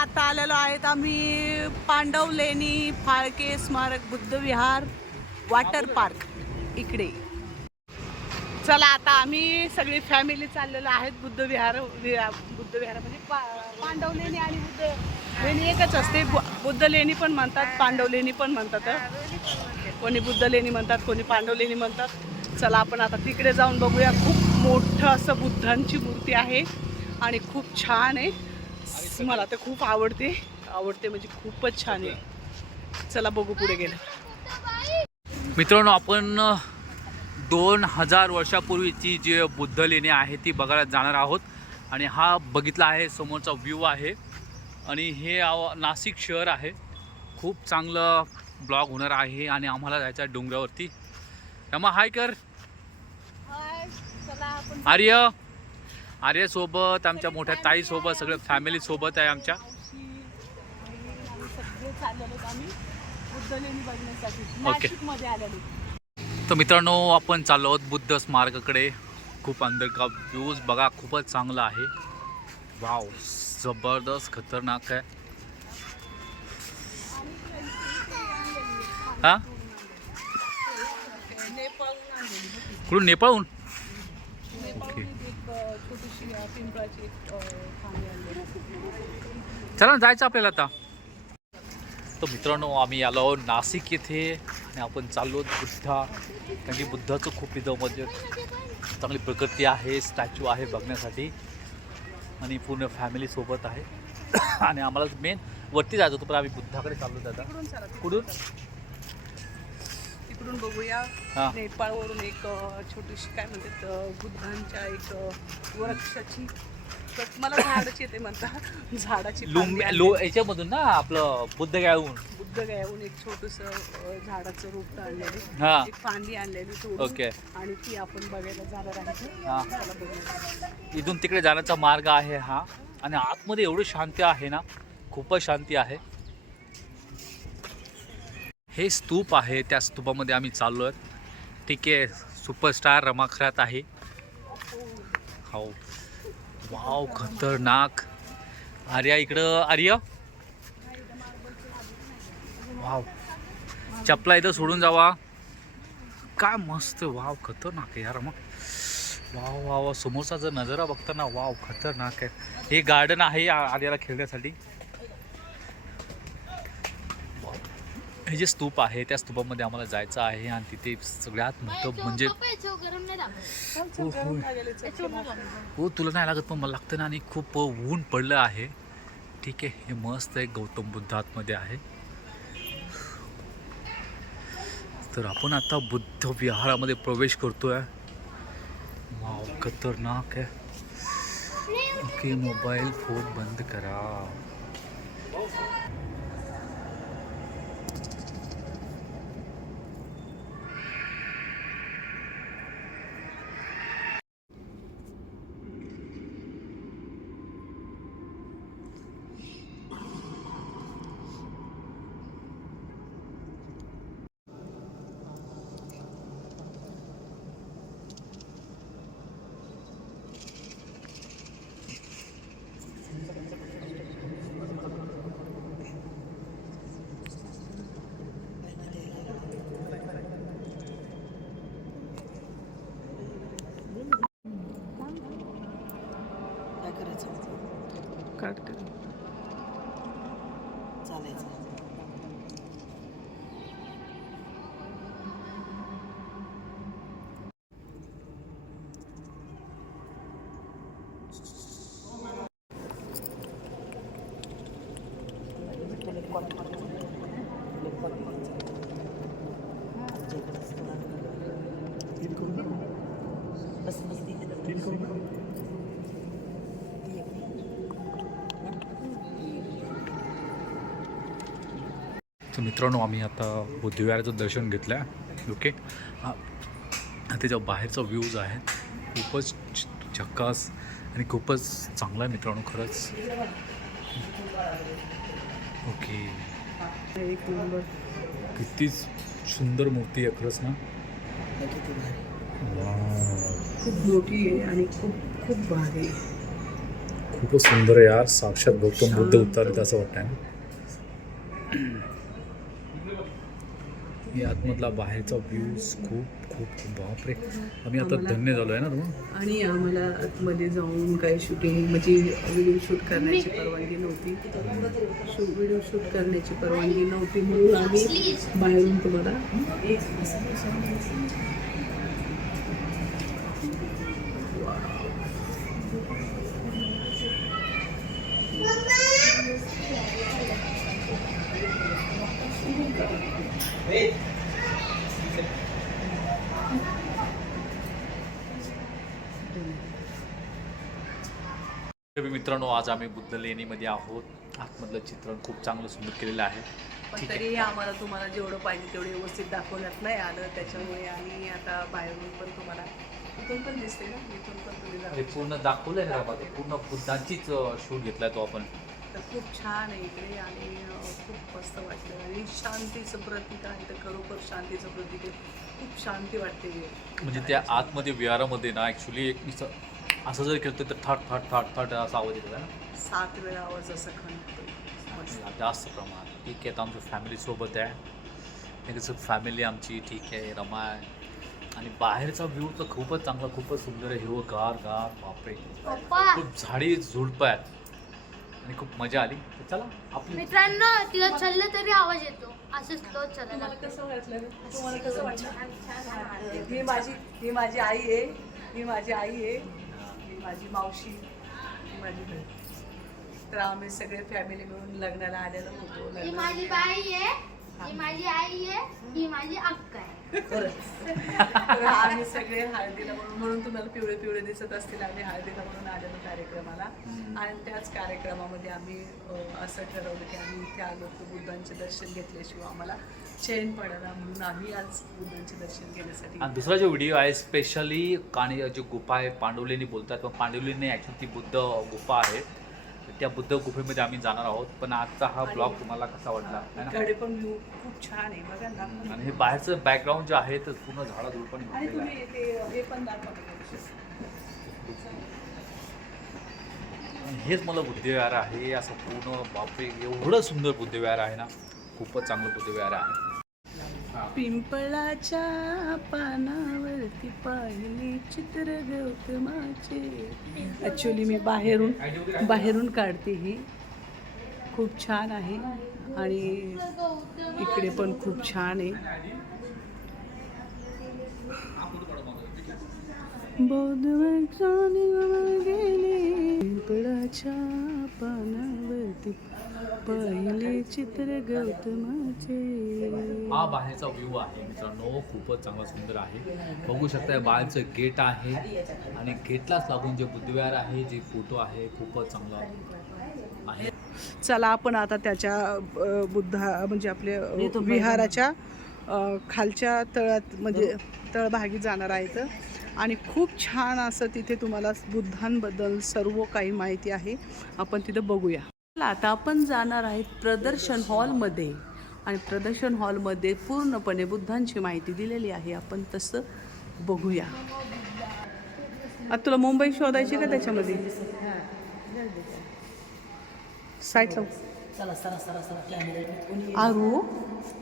आता आलेलो आहेत आम्ही पांडव लेणी फाळके स्मारक बुद्ध विहार वॉटर पार्क. इकडे. चला आता आम्ही सगळी फॅमिली चाललेलो आहेत बुद्ध विहार बुद्ध विहार म्हणजे पा- पांडव लेणी आणि बुद्ध लेणी एकच असते. बु- बुद्ध लेणी पण म्हणतात पांडव लेणी पण म्हणतात. कोणी बुद्ध लेणी म्हणतात कोणी पांडव लेणी म्हणतात. चला आपण आता तिकडे जाऊन बघूया. खूप मोठं असं बुद्धांची मूर्ती आहे आणि खूप छान आहे. मला तर खूप आवडते. आवडते म्हणजे खूपच छान आहे. चला बघू पुढे गेलं. मित्रांनो आपण दोन हजार वर्षापूर्वीची जी बुद्ध लेणी आहे ती बघायला जाणार आहोत. आणि हा बघितला आहे समोरचा व्ह्यू आहे. आणि हे आव- नाशिक शहर आहे. खूप चांगलं ब्लॉग होणार आहे आणि आम्हाला जायचं आहे डोंगरावरती. त्यामुळे हाय कर. आर्य. आर्यासोबत आमच्या मोठ्या ताईसोबत सगळ्या फॅमिलीसोबत आहे आमच्या. ओके. तर मित्रांनो आपण चाललो आहोत बुद्ध स्मारकाकडे. खूप अंदरगाव व्ह्यूज बघा खूपच चांगला आहे. वाव जबरदस्त खतरनाक आहे. हा? कुठून? नेपाळहून? छोटीशी पिंपळाची चला जायचं आपल्याला आता. तर मित्रांनो आम्ही आलो नाशिक येथे आणि आपण चाललो बुद्धा. कारण की बुद्धाचं खूप इथं म्हणजे चांगली प्रकृती आहे स्टॅच्यू आहे बघण्यासाठी. आणि पूर्ण फॅमिली सोबत आहे. आणि आम्हाला मेन वरती जायचं होतं पण आम्ही बुद्धाकडे चाललो दादा. कुठून? तिकडून बघूया. हां. नेपाळवरून एक अ, छोटीशी काय म्हणतात अ, बुद्धांच्या एक अ, वृक्षाची मला झाडाची येते म्हणता झाडाची लुंब फांदी लो. याच्यामधून ना आपलं बुद्ध गाळून बुद्ध गायहून एक छोटस झाडाचं रोप आणलेली हां. एक फांदी आणलेली ओके. आणि ती आपण बघायला जाणार आहे. हां. चला बघूया इथून तिकडे जाण्याचा मार्ग आहे हा. आणि आतमध्ये एवढी शांती आहे ना खूपच शांती आहे. हे स्तूप आहे त्या स्तूपामध्ये आम्ही चाललो आहेत. ठीक आहे सुपरस्टार रमाखरात आहे. हो वाव खतरनाक. आर्या इकडं आर्य? वाव. चपला इथं सोडून जावा. काय मस्त वाव खतरनाक आहे यार मग वाव वाव समोरचा जर नजारा बघताना वाव खतरनाक आहे. हे गार्डन आहे आर्याला खेळण्यासाठी वाव. हे जे स्तूप आहे त्या स्तूपामध्ये आम्हाला जायचं आहे आणि तिथे सगळ्यात मोठं म्हणजे हो. हो तुला नाही लागत पण मला लागतं ना आणि खूप ऊन पडलं आहे. ठीक आहे हे मस्त आहे गौतम बुद्ध आतमध्ये आहे. तर आपण आता बुद्ध विहारामध्ये प्रवेश करतोय. वाव खतरनाक आहे. ओके मोबाईल फोन बंद करा. काय करायचं काढ कर चालायचं तर मित्रांनो आम्ही आता बुद्धिविहाराचं दर्शन घेतलं आहे ओके त्याच्या बाहेरचा व्ह्यूज आहे. खूपच चक्कास आणि खूपच चांगला आहे मित्रांनो खरंच. ओके किती सुंदर मूर्ती आहे खरंच ना? खूप मोठी आहे आणि खूप खूप भारी खूपच सुंदर आहे यार. साक्षात गौतम बुद्ध उतरलेत असं वाटतं ना ही आतमधला बाहेरचा व्ह्यूज खूप खूप बापरे. आम्ही आता धन्य झालो आहे ना तुम्हाला आणि आम्हाला आतमध्ये जाऊन काही शूटिंग म्हणजे व्हिडिओ शूट करण्याची परवानगी नव्हती. शू व्हिडिओ शूट करण्याची परवानगी नव्हती म्हणून आम्ही बाहेरून तुम्हाला तर मित्रांनो आज आम्ही बुद्ध लेणीमध्ये आहोत. आतमधलं चित्रण खूप चांगलं सुंदर केलेलं आहे. पण तरी आम्हाला तुम्हाला जेवढं पाहिजे तेवढं व्यवस्थित दाखवण्यात नाही आलं. त्याच्यामुळे आम्ही आता बाहेरून पण तुम्हाला इथून पण दिसते ना? इथून पण तुम्ही पूर्ण दाखवलंय ना पूर्ण बुद्धांचीच शूट घेतलाय तो आपण. तर खूप छान आहे इकडे आणि खूप मस्त वाटलं आणि शांतीचं प्रतीक आहे तर खरोखर शांतीचं प्रतीक आहे. खूप शांती वाटते म्हणजे त्या आतमध्ये विहारामध्ये ना ॲक्च्युली एक असं जर केलं तर थट थट थट थट असा आवाज येतो ना. सात वेळा आवाज असा खणतो. जास्त प्रमाणात ठीक आहे तर आमच्या फॅमिलीसोबत आहे. हे कसं फॅमिली आमची ठीक आहे रमा आहे आणि बाहेरचा व्ह्यू तर खूपच चांगला खूपच सुंदर आहे. हिरवं गार गार बापरे खूप झाडी झुडपं आहेत. आणि खूप मजा आली. तर चला आपली मित्रांनो तिला चाललं तरी आवाज येतो. असं स्लो चालायला तुम्हाला कसं वाटलं तुम्हाला कसं वाटलं? ही माझी ही माझी आई आहे. ही माझी आई आहे. ही माझी मावशी. ही माझी बहीण. तर आम्ही सगळे फॅमिली मिळून लग्नाला आलेलो होतो. ही लग्नाला माझी बाई आहे. ही. माझी आई आहे ही माझी अक्का आहे. तर आम्ही सगळे हळदीला म्हणून म्हणून तुम्हाला पिवळे पिवळे दिसत असतील आम्ही हळदीला म्हणून आलेलो कार्यक्रमाला. आणि त्याच कार्यक्रमामध्ये आम्ही अ, असं ठरवलं की आम्ही इथे आलो तर बुद्धांचे दर्शन घेतल्याशिवाय आम्हाला चैन पडायला म्हणून आम्ही आज बुद्धांचे दर्शन घेण्यासाठी आणि दुसरा जो व्हिडिओ आहे स्पेशली काणी जी गुफा आहे. पांडवलेनी बोलतात पण पांडवलेनी ॲक्च्युली ती बुद्ध गुफा आहे. त्या बुद्ध गुफेमध्ये आम्ही जाणार आहोत. पण आजचा हा ब्लॉग तुम्हाला कसा वाटला? ना? इकडे पण व्ह्यू खूप छान आहे बघा ना. आणि हे बाहेरचं बॅकग्राऊंड जे आहे तर पूर्ण आणि तुम्ही ते हे पण आणि हेच मला बुद्धविहार आहे. असं पूर्ण बापरे एवढं सुंदर बुद्धविहार आहे ना. खूपच चांगलं बुद्धविहार आहे. पिंपळाच्या पानावरती पाहिली चित्र गौतमाचे. ॲक्च्युली मी बाहेरून बाहेरून काढते ही. खूप छान आहे. आणि इकडे पण खूप छान आहे. बौद्ध गेले. पिंपळाच्या पानावरती पहिले चित्र गौतमाचे. हा बाहेरचा व्ह्यू आहे. मित्रांनो खूपच चांगला सुंदर आहे. बघू शकता बाहेरचं गेट आहे. आणि गेटलाच लागून जे बुद्धविहार आहे जे फोटो आहे खूपच चांगला आहे. चला आपण आता त्याच्या बुद्धा म्हणजे आपल्या विहाराच्या खालच्या तळात म्हणजे तळभागी जाणार आहेत आणि खूप छान असं तिथे तुम्हाला बुद्धांबद्दल सर्व काही माहिती आहे. आपण तिथं बघूया. आता आपण जाणार आहेत प्रदर्शन हॉलमध्ये. आणि प्रदर्शन हॉलमध्ये पूर्णपणे बुद्धांची माहिती दिलेली आहे. आपण तसं बघूया. आता तुला मुंबई शोधायची का त्याच्यामध्ये? साईट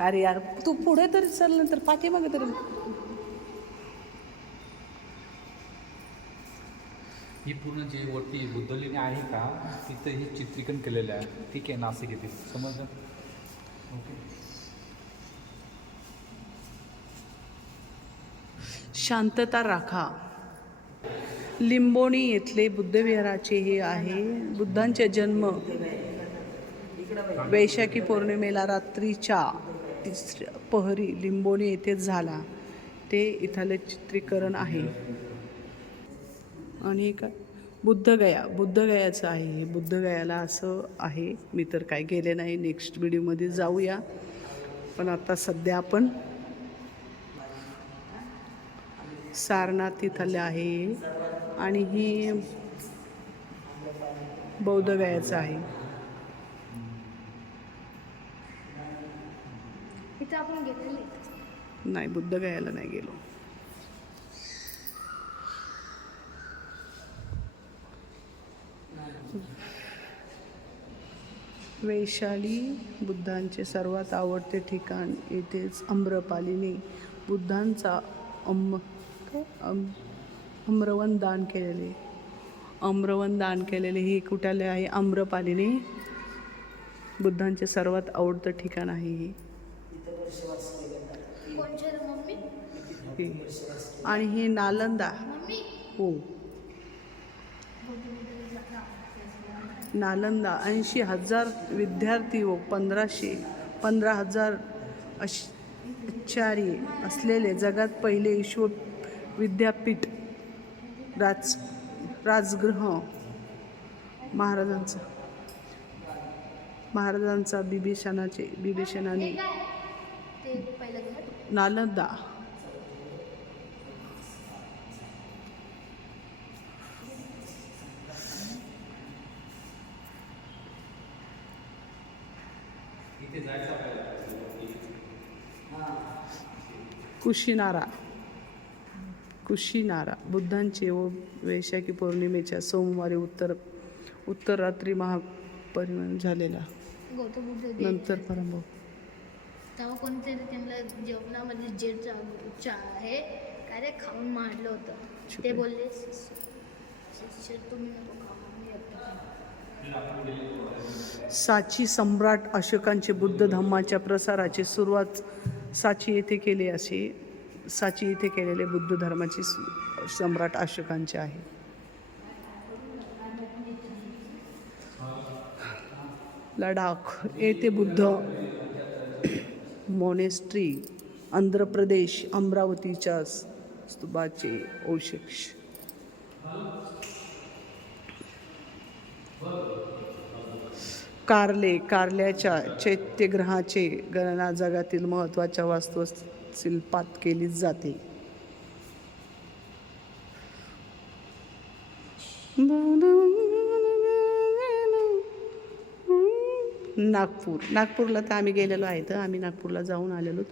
अरे यार तू पुढे तरी चल नंतर पाठीमागे तरी. ही पूर्ण जी वरती बुद्धलेणी आहे का तिथं हे चित्रीकरण केलेलं आहे. ठीक आहे नाशिक येथे समजलं? ओके. शांतता राखा. लिंबोणी येथले बुद्धविहाराचे हे आहे. बुद्धांचे जन्म वैशाखी पौर्णिमेला रात्रीच्या तिसऱ्या पहरी लिंबोणी येथे झाला. ते इथलं चित्रीकरण आहे. आणि का बुद्धगया बुद्धगयाचं आहे हे. बुद्धगयाला असं आहे. मी तर काय गेले नाही. नेक्स्ट व्हिडिओमध्ये जाऊया. पण आता सध्या आपण सारनाथ तिथले आहे. आणि ही बौद्धगयाचं आहे. इथं आपण नाही बुद्धगयाला नाही गेलो. वैशाली बुद्धांचे सर्वात आवडते ठिकाण येथेच आम्रपालीने बुद्धांचा अम काय? अम आम्रवन दान केलेले. आम्रवन दान केलेले हे कुठाले आहे? आम्रपालीने बुद्धांचे सर्वात आवडतं ठिकाण आहे हे. आणि हे नालंदा. हो. नालंदा ऐंशी हजार विद्यार्थी व पंधराशे पंधरा हजार आचार्य असलेले जगात पहिले विश्व विद्यापीठ राज राजगृह महाराजांचा महाराजांचा बिभीषणाचे बिभीषणाने नालंदा. कुशीनारा. कुशीनारा. बुद्धांचे व वैशाखी पौर्णिमेच्या सोमवारी उत्तर उत्तर रात्री महापरिवहन झालेला. गौतम बुद्ध देव. नंतर परंभव तेव्हा कोणीतरी त्यांना जेवणामध्ये जे चा- आहे काय रे खाऊन मारलं होतं. ते बोलले "शिष्य- शिष्य तुम्ही नको खाऊ मी एकटा खाईन." साची सम्राट अशोकांचे बुद्ध धम्माच्या प्रसाराची सुरुवात साची येथे केली असे साची येथे केलेले बुद्ध धर्माची सम्राट अशोकांचे आहे. लडाख येथे बुद्ध मोनेस्ट्री आंध्र प्रदेश अमरावतीच्या स्तूपाचे अवशेष. कारले कारल्याच्या चैत्यग्रहाचे गणना जगातील महत्त्वाच्या वास्तू शिल्पात केली जाते. नागपूर. नागपूरला तर आम्ही गेलेलो आहे तर आम्ही नागपूरला जाऊन आलेलो.